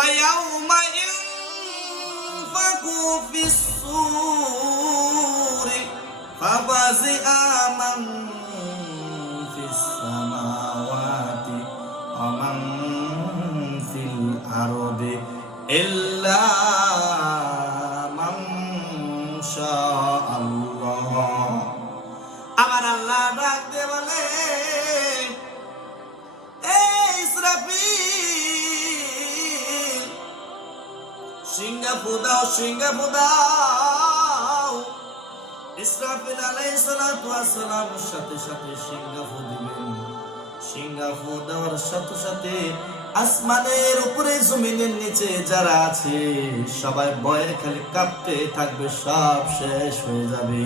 ويوم ينفخ في الصور ففزع من في السماوات ومن في الأرض إلا من شاء الله আমার আল্লাহ ডাক দিয়ে বলে, এই ইসরাফিল, সিংহা ফুদাও, সিংহা ফুদাও। ইসরাফিল আলাইহিস সালাতু ওয়াস সালামের সাথে সাথে সিংহা ফু দিবেন। সিংহা ফু দেওয়ার সাথে সাথে আসমানের উপরে জমিনের নিচে যারা আছে সবাই ভয়ে খালি কাঁপতে থাকবে, সব শেষ হয়ে যাবে।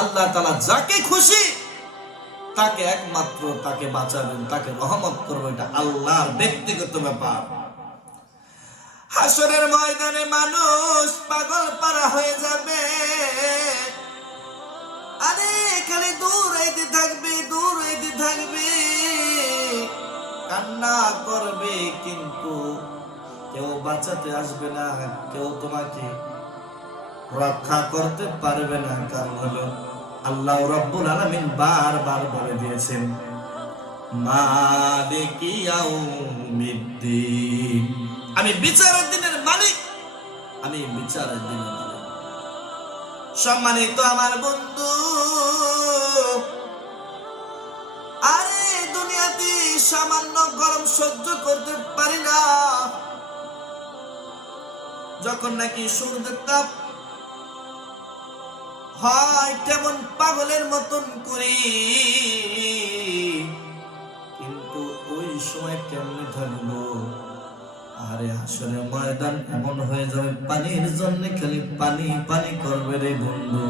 আল্লাহ তাআলা যাকে খুশি তাকে একমাত্র তাকে বাঁচাবেন, তাকে রহমত করবেন, এটা আল্লাহর ব্যক্তিগত ব্যাপার। হাসরের ময়দানে মানুষ পাগল পারা হয়ে যাবে, আরে খালি দূর হইতে থাকবে, দূর হইতে থাকবে, কান্না করবে, কিন্তু কেউ বাঁচাতে আসবে না, কেউ তোমাকে রক্ষা করতে পারবে না। কারণ হলো আল্লাহ রাব্বুল আলামিন বারবার বলে দিয়েছেন, মালিকি ইয়াউমিদ্দিন, আমি বিচারের দিনের মালিক, আমি বিচারের দিনের মালিক। সম্মানিত আমার বন্ধু, আরে দুনিয়াতে সামান্য গরম সহ্য করতে পারি না, যখন নাকি সূর্যের তাপ হয় কেমন পাগলের মতন করি, কিন্তু ওই সময় কেমনে থাকবো? আরে হাসরের ময়দান এমন হয়ে যাবে, পানির জন্য খালি পানি পানি করবে রে বন্ধু।